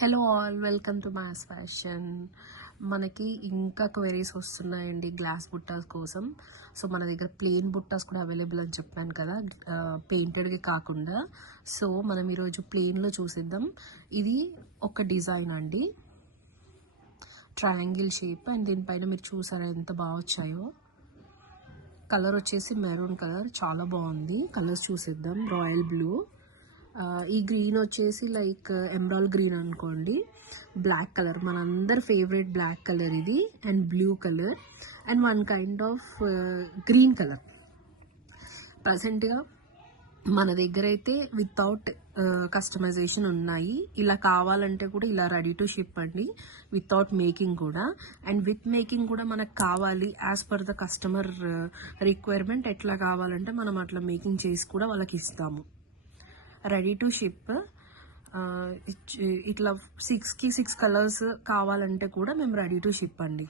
Hello all, welcome to mass fashion. మనకి ఇంకా queries వస్తున్నాయండి గ్లాస్ బుట్టాస్ కోసం. సో మన దగ్గర ప్లెయిన్ బుట్టాస్ కూడా అవైలబుల్ అని చెప్పాను కదా, పెయింటెడ్వి కాకుండా. సో మనం ఈరోజు ప్లెయిన్లో చూసిద్దాం. ఇది ఒక డిజైన్ అండి, ట్రయాంగిల్ షేప్. అండ్ దీనిపైన మీరు చూసారా ఎంత బాగా వచ్చాయో. కలర్ వచ్చేసి మెరూన్ కలర్, చాలా బాగుంది. కలర్స్ చూసిద్దాం. రాయల్ బ్లూ, ఈ గ్రీన్ వచ్చేసి లైక్ ఎమరాల్డ్ గ్రీన్ అనుకోండి. బ్లాక్ కలర్, మనందరి ఫేవరెట్ బ్లాక్ కలర్ ఇది. And blue colour and one kind of green colour. ప్రజెంట్గా మన దగ్గర అయితే వితౌట్ కస్టమైజేషన్ ఉన్నాయి. ఇలా కావాలంటే కూడా ఇలా రెడీ టు షిప్ అండి, వితౌట్ మేకింగ్ కూడా. అండ్ విత్ మేకింగ్ కూడా మనకు కావాలి as per the customer requirement. ఎట్లా కావాలంటే మనం అట్లా మేకింగ్ చేసి కూడా వాళ్ళకి ఇస్తాము. Ready to ship. ఇట్లా 6 కలర్స్ కావాలంటే కూడా మేము రెడీ టు షిప్ అండి.